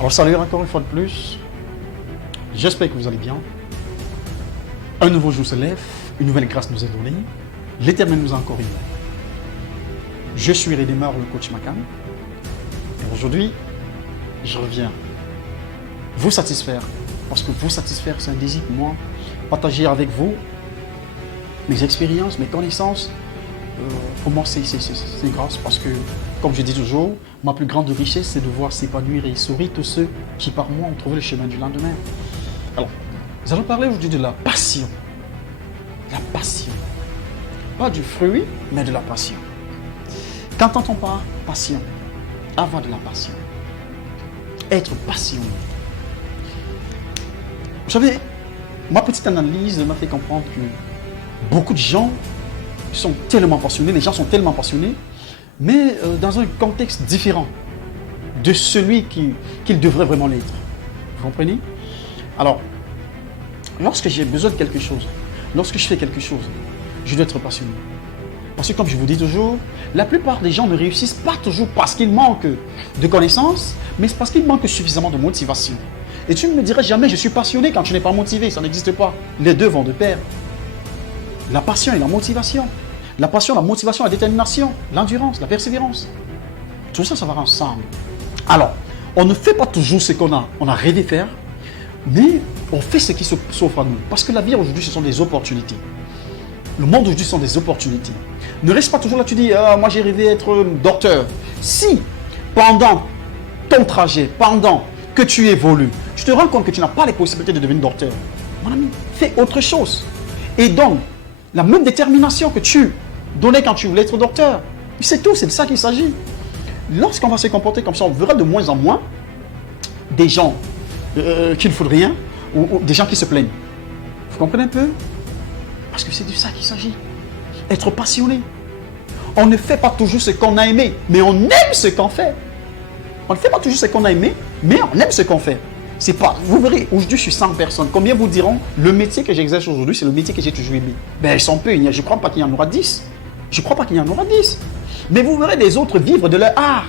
Alors salut encore une fois de plus, j'espère que vous allez bien. Un nouveau jour se lève, une nouvelle grâce nous est donnée, l'Éternel nous a encore unis. Je suis Redeemer, le coach Macan, et aujourd'hui, je reviens vous satisfaire, parce que vous satisfaire, c'est un désir pour moi, partager avec vous mes expériences, mes connaissances. Pour moi, c'est grâce parce que, comme je dis toujours, ma plus grande richesse, c'est de voir s'épanouir et sourire tous ceux qui, par moi, ont trouvé le chemin du lendemain. Alors, nous allons parler aujourd'hui de la passion. La passion. Pas du fruit, mais de la passion. Qu'entend-on par passion? Avoir de la passion. Être passionné. Vous savez, ma petite analyse m'a fait comprendre que beaucoup de gens sont tellement passionnés, les gens sont tellement passionnés, mais dans un contexte différent de celui qu'ils devraient vraiment l'être. Vous comprenez? Alors, lorsque j'ai besoin de quelque chose, lorsque je fais quelque chose, je dois être passionné. Parce que comme je vous dis toujours, la plupart des gens ne réussissent pas toujours parce qu'ils manquent de connaissances, mais c'est parce qu'ils manquent suffisamment de motivation. Et tu ne me dirais jamais je suis passionné quand tu n'es pas motivé, ça n'existe pas. Les deux vont de pair. La passion et la motivation. La passion, la motivation, la détermination, l'endurance, la persévérance. Tout ça, ça va ensemble. Alors, on ne fait pas toujours ce qu'on a rêvé faire, mais on fait ce qui s'offre à nous. Parce que la vie aujourd'hui, ce sont des opportunités. Le monde aujourd'hui, ce sont des opportunités. Ne reste pas toujours là, tu dis, moi j'ai rêvé être docteur. Si, pendant ton trajet, pendant que tu évolues, tu te rends compte que tu n'as pas les possibilités de devenir docteur, mon ami, fais autre chose. Et donc, la même détermination que tu donnais quand tu voulais être docteur. C'est tout, c'est de ça qu'il s'agit. Lorsqu'on va se comporter comme ça, on verra de moins en moins des gens qui ne foutent rien ou des gens qui se plaignent. Vous comprenez un peu? Parce que c'est de ça qu'il s'agit. Être passionné. On ne fait pas toujours ce qu'on a aimé, mais on aime ce qu'on fait. On ne fait pas toujours ce qu'on a aimé, mais on aime ce qu'on fait. C'est pas, vous verrez, aujourd'hui je suis 100 personnes. Combien vous diront, le métier que j'exerce aujourd'hui, c'est le métier que j'ai toujours aimé? Ben ils sont peu, je ne crois pas qu'il y en aura 10. Je ne crois pas qu'il y en aura 10. Mais vous verrez des autres vivre de leur art.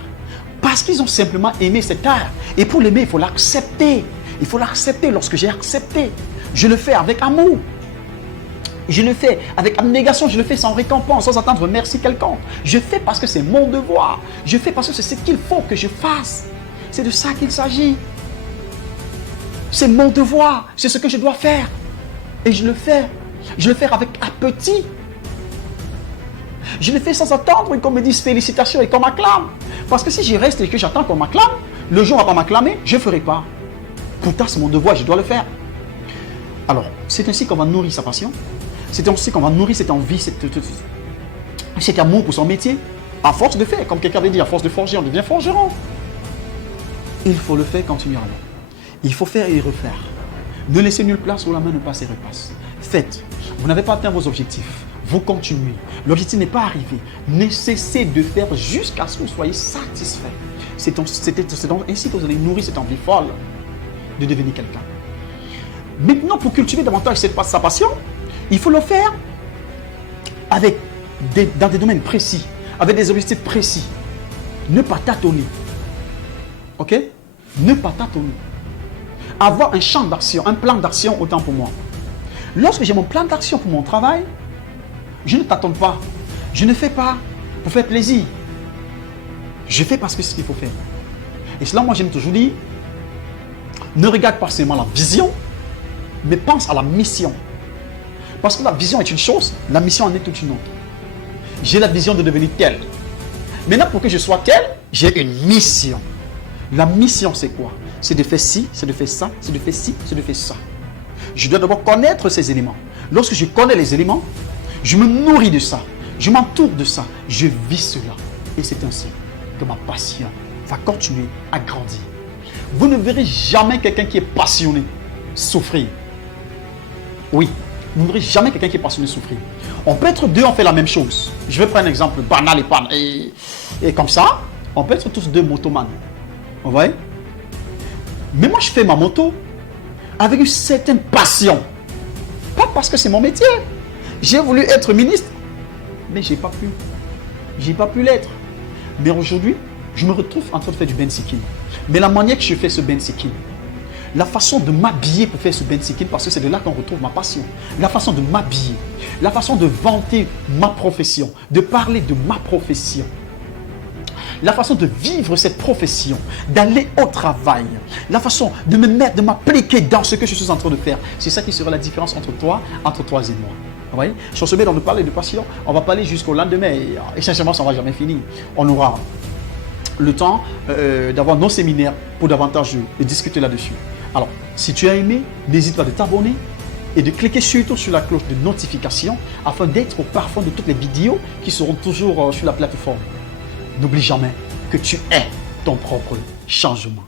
Parce qu'ils ont simplement aimé cet art. Et pour l'aimer, il faut l'accepter. Il faut l'accepter. Lorsque j'ai accepté, je le fais avec amour. Je le fais avec abnégation, je le fais sans récompense, sans attendre merci quelconque. Je fais parce que c'est mon devoir. Je fais parce que c'est ce qu'il faut que je fasse. C'est de ça qu'il s'agit. C'est mon devoir, c'est ce que je dois faire. Et je le fais. Je le fais avec appétit. Je le fais sans attendre qu'on me dise félicitations et qu'on m'acclame. Parce que si je reste et que j'attends qu'on m'acclame, le jour où on va pas m'acclamer, je ne ferai pas. Pourtant, c'est mon devoir, je dois le faire. Alors, c'est ainsi qu'on va nourrir sa passion. C'est ainsi qu'on va nourrir cette envie, cet amour pour son métier. À force de faire, comme quelqu'un avait dit, à force de forger, on devient forgeron. Il faut le faire continuellement. Il faut faire et refaire. Ne laissez nulle place où la main ne passe et repasse. Faites. Vous n'avez pas atteint vos objectifs. Vous continuez. L'objectif n'est pas arrivé. Ne cessez de faire jusqu'à ce que vous soyez satisfait. C'est ainsi que vous allez nourrir cette envie folle de devenir quelqu'un. Maintenant, pour cultiver davantage sa passion, il faut le faire dans des domaines précis, avec des objectifs précis. Ne pas tâtonner. Ok? Ne pas tâtonner. Avoir un champ d'action, un plan d'action autant pour moi. Lorsque j'ai mon plan d'action pour mon travail, je ne tâtonne pas. Je ne fais pas pour faire plaisir. Je fais parce que c'est ce qu'il faut faire. Et cela, moi, j'aime toujours dire, ne regarde pas seulement la vision, mais pense à la mission. Parce que la vision est une chose, la mission en est toute une autre. J'ai la vision de devenir tel. Maintenant, pour que je sois tel, j'ai une mission. La mission, c'est quoi? C'est de faire ci, c'est de faire ça, c'est de faire ci, c'est de faire ça. Je dois d'abord connaître ces éléments. Lorsque je connais les éléments, je me nourris de ça. Je m'entoure de ça. Je vis cela. Et c'est ainsi que ma passion va continuer à grandir. Vous ne verrez jamais quelqu'un qui est passionné souffrir. Oui, vous ne verrez jamais quelqu'un qui est passionné souffrir. On peut être deux, on fait la même chose. Je vais prendre un exemple banal et comme ça, on peut être tous deux motomans. Vous voyez? Mais moi, je fais ma moto avec une certaine passion. Pas parce que c'est mon métier. J'ai voulu être ministre, mais je n'ai pas pu. J'ai pas pu l'être. Mais aujourd'hui, je me retrouve en train de faire du bensiking. Mais la manière que je fais ce bensekin, la façon de m'habiller pour faire ce bensekin, parce que c'est de là qu'on retrouve ma passion. La façon de m'habiller, la façon de vanter ma profession, de parler de ma profession. La façon de vivre cette profession, d'aller au travail, la façon de me mettre, de m'appliquer dans ce que je suis en train de faire. C'est ça qui sera la différence entre toi et moi. Vous voyez? Si on se met dans le parler de passion, on va parler jusqu'au lendemain. Et sincèrement, ça ne va jamais finir. On aura le temps d'avoir nos séminaires pour davantage de discuter là-dessus. Alors, si tu as aimé, n'hésite pas de t'abonner et de cliquer surtout sur la cloche de notification afin d'être au parfum de toutes les vidéos qui seront toujours sur la plateforme. N'oublie jamais que tu es ton propre changement.